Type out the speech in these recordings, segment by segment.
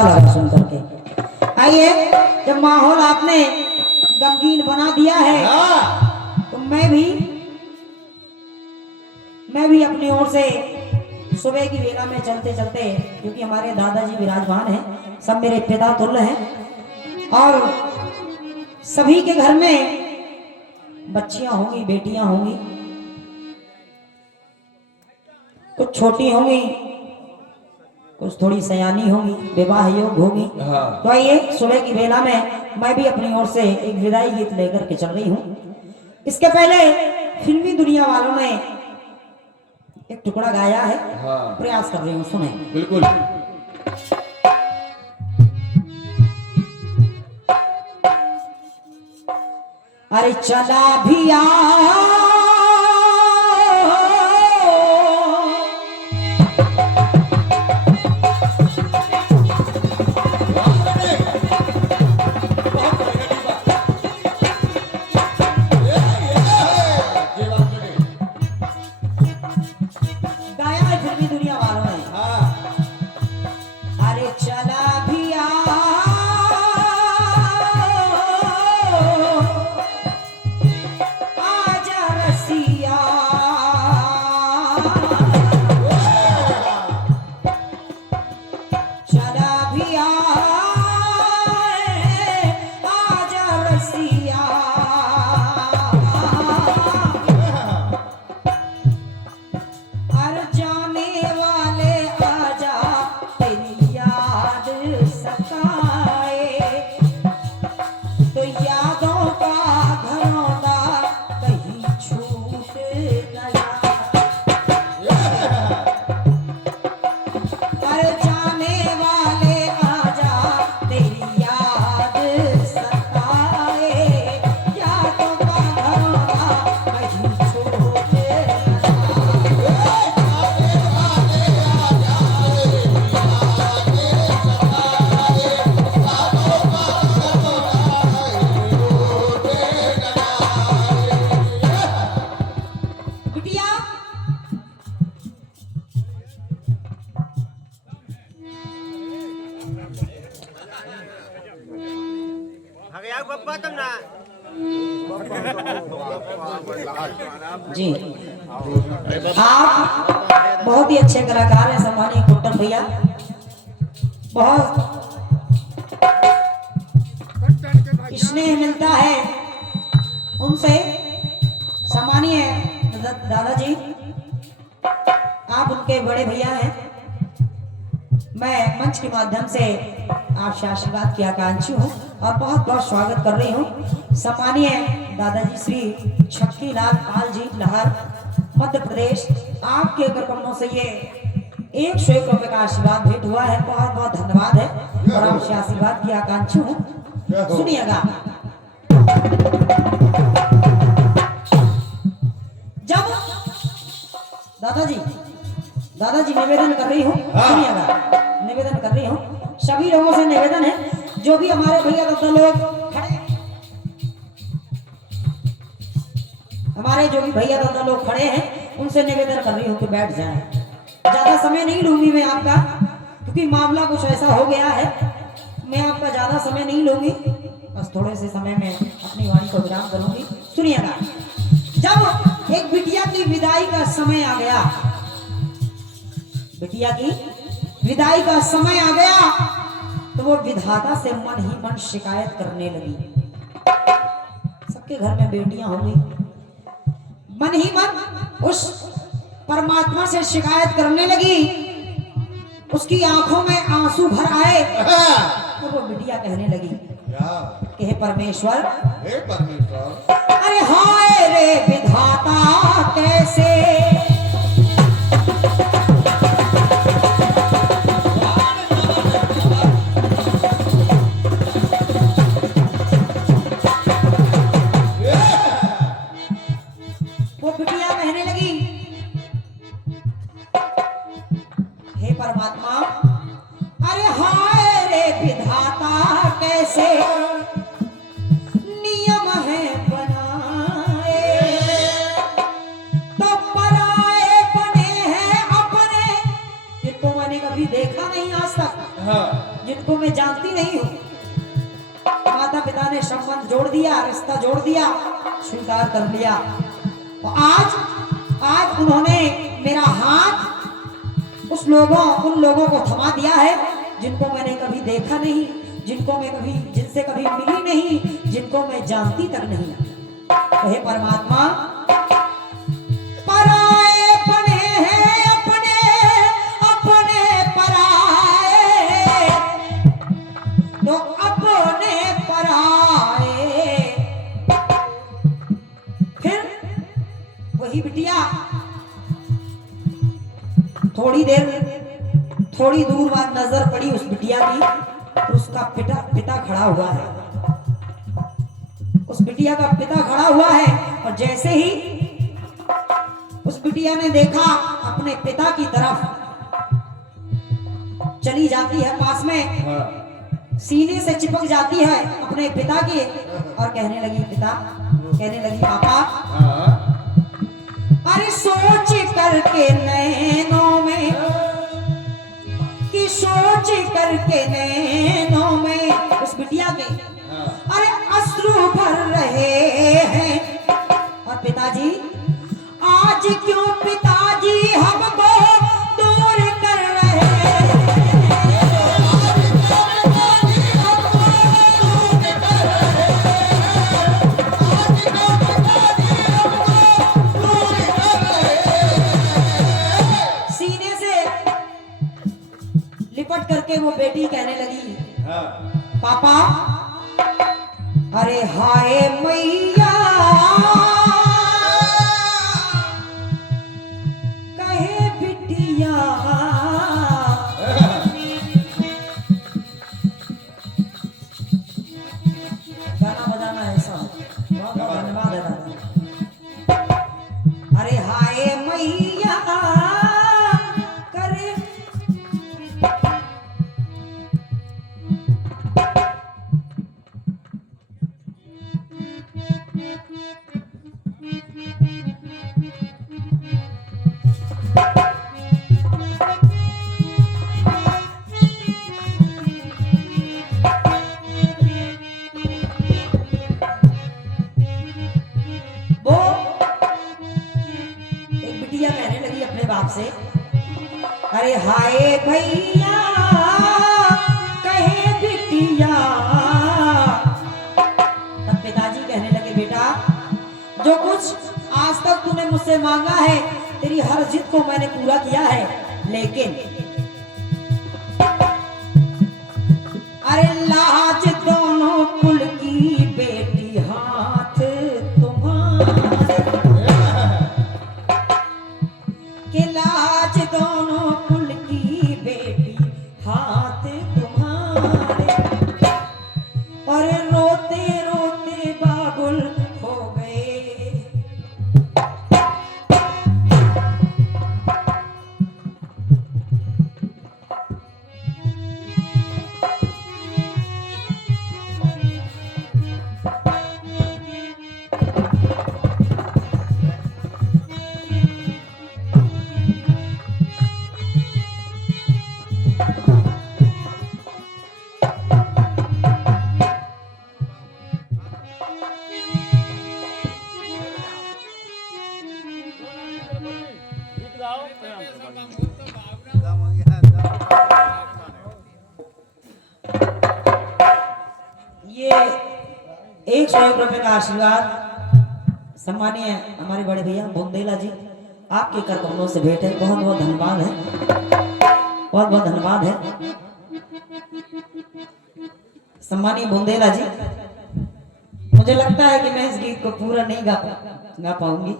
अच्छा लगा सुन करके। आइए, जब माहौल आपने गमगीन बना दिया है तो मैं भी अपनी ओर से सुबह की वेला में चलते चलते, क्योंकि हमारे दादाजी विराजमान हैं, सब मेरे पिता तुल्य हैं और सभी के घर में बच्चियां होंगी, बेटियां होंगी, कुछ छोटी होंगी, कुछ थोड़ी सयानी होंगी, विवाह योग होगी। तो आइए, सुबह की वेला में मैं भी अपनी ओर से एक विदाई गीत लेकर के चल रही हूँ। इसके पहले फिल्मी दुनिया वालों ने एक टुकड़ा गाया है, प्रयास कर रही हूँ, सुने। बिल्कुल। अरे चला भी आ गाया है फिल्मी दुनिया वालों ने। अरे चला भी आ आजा रसिया, चला भी आ आजा रसिया, हर जाने वाले आजा तेरी याद सताए, तो यादों का घरौंदा कहीं छूट गया। हर जाने वाले आजा तेरी याद सताए, यादों का घरौंदा कहीं छूट गया। बिटिया, जी आप बहुत ही अच्छे कलाकार हैं सम्मानीय कुट्टर भैया। बहुत स्नेह मिलता है उनसे। सम्मानीय दादाजी, आप उनके बड़े भैया हैं। मैं मंच के माध्यम से आपसे आशीर्वाद की आकांक्षी हूँ और बहुत बहुत स्वागत कर रही हूँ सम्मानीय दादाजी श्री छक्की लाल पाल जी लहर, मध्य प्रदेश। आपके करकमों से ये 101 रुपए का आशीर्वाद भेंट हुआ है, बहुत बहुत धन्यवाद है और आपसे आशीर्वाद की आकांक्षी हूँ। सुनिएगा, जब दादाजी निवेदन कर रही हूँ, सुनिएगा, निवेदन कर रही हूँ, सभी लोगों से निवेदन है, जो भी हमारे भैया दादा लोग खड़े, हमारे जो भी भैया दादा लोग खड़े हैं, उनसे निवेदन कर रही हूँ कि बैठ जाएं। ज्यादा समय नहीं लूंगी मैं आपका, क्योंकि मामला कुछ ऐसा हो गया है। मैं आपका ज्यादा समय नहीं लूंगी, बस थोड़े से समय में अपनी वाणी को विराम करूंगी। सुनिएगा, जब एक बिटिया की विदाई का समय आ गया, बिटिया की विदाई का समय आ गया, तो वो विधाता से मन ही मन शिकायत करने लगी। सबके घर में बेटियां होंगी, मन ही मन उस परमात्मा से शिकायत करने लगी। उसकी आंखों में आंसू भर आए, तो वो बिटिया कहने लगी कि हे परमेश्वर, अरे हाय रे विधाता, कैसे वो बिटिया कहने लगी, हे परमात्मा, अरे हाय रे विधाता, कैसे नियम है जोड़ दिया, रिश्ता जोड़ दिया, स्वीकार कर लिया। तो आज उन्होंने मेरा हाथ उन लोगों को थमा दिया है जिनको मैंने कभी देखा नहीं, जिनसे कभी मिली नहीं, जिनको मैं जानती तक नहीं। तो हे परमात्मा, पराए बने हैं अपने पराए, तो अपने पराए। फिर वही बिटिया थोड़ी दूर बाद नजर पड़ी उस बिटिया की, तो उसका पिता खड़ा हुआ है। उस बिटिया का पिता खड़ा हुआ है और जैसे ही उस बिटिया ने देखा अपने पिता की तरफ, चली जाती है पास में, सीने से चिपक जाती है अपने पिता के और कहने लगी पापा, अरे सोच करके नैनों में, कि सोच करके नैनों में उस बिटिया के अरे अश्रु भर रहे हैं। और पिताजी, आज क्यों पिताजी हमको दूर कर रहे हैं? सीने से लिपट करके वो बेटी कहने लगी, पापा, अरे हाय मैया, कहे बिटिया, गाना बजाना ऐसा, बहुत धन्यवाद है दादा। अरे हाय मैया करे, से, अरे हाय भैया कहे बिटिया। तब पिताजी कहने लगे, बेटा, जो कुछ आज तक तूने मुझसे मांगा है, तेरी हर जिद को मैंने पूरा किया है, लेकिन अरे लाज दोनों कुल की बेटी हाथ तुम्हारे, के लाज दोनों कुल की बेटी हाथ तुम्हारे, और रोते रोते बाबुल हो गए। ये 101 रुपए का आशीर्वाद सम्मानीय हमारे बड़े भैया बुंदेला जी, आपके कर कमलों से भेंट है। बहुत बहुत धन्यवाद है, बहुत बहुत धन्यवाद है सम्मानीय बुंदेला जी। मुझे लगता है कि मैं इस गीत को पूरा नहीं गा पाऊंगी,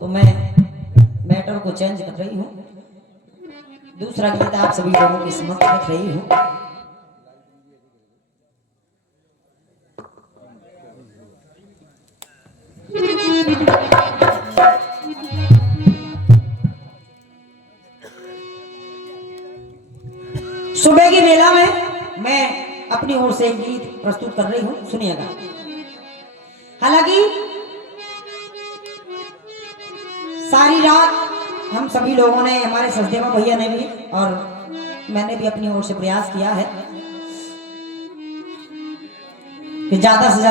तो मैं मैटर को चेंज कर रही हूँ। दूसरा गीत आप सभी लोगों की समझ रख रही हूँ। सुबह की बेला में मैं अपनी ओर से एक गीत प्रस्तुत कर रही हूं, सुनिएगा। हालांकि सारी रात हम सभी लोगों ने, हमारे सचदेवा भैया ने भी और मैंने भी अपनी ओर से प्रयास किया है कि ज्यादा से ज्यादा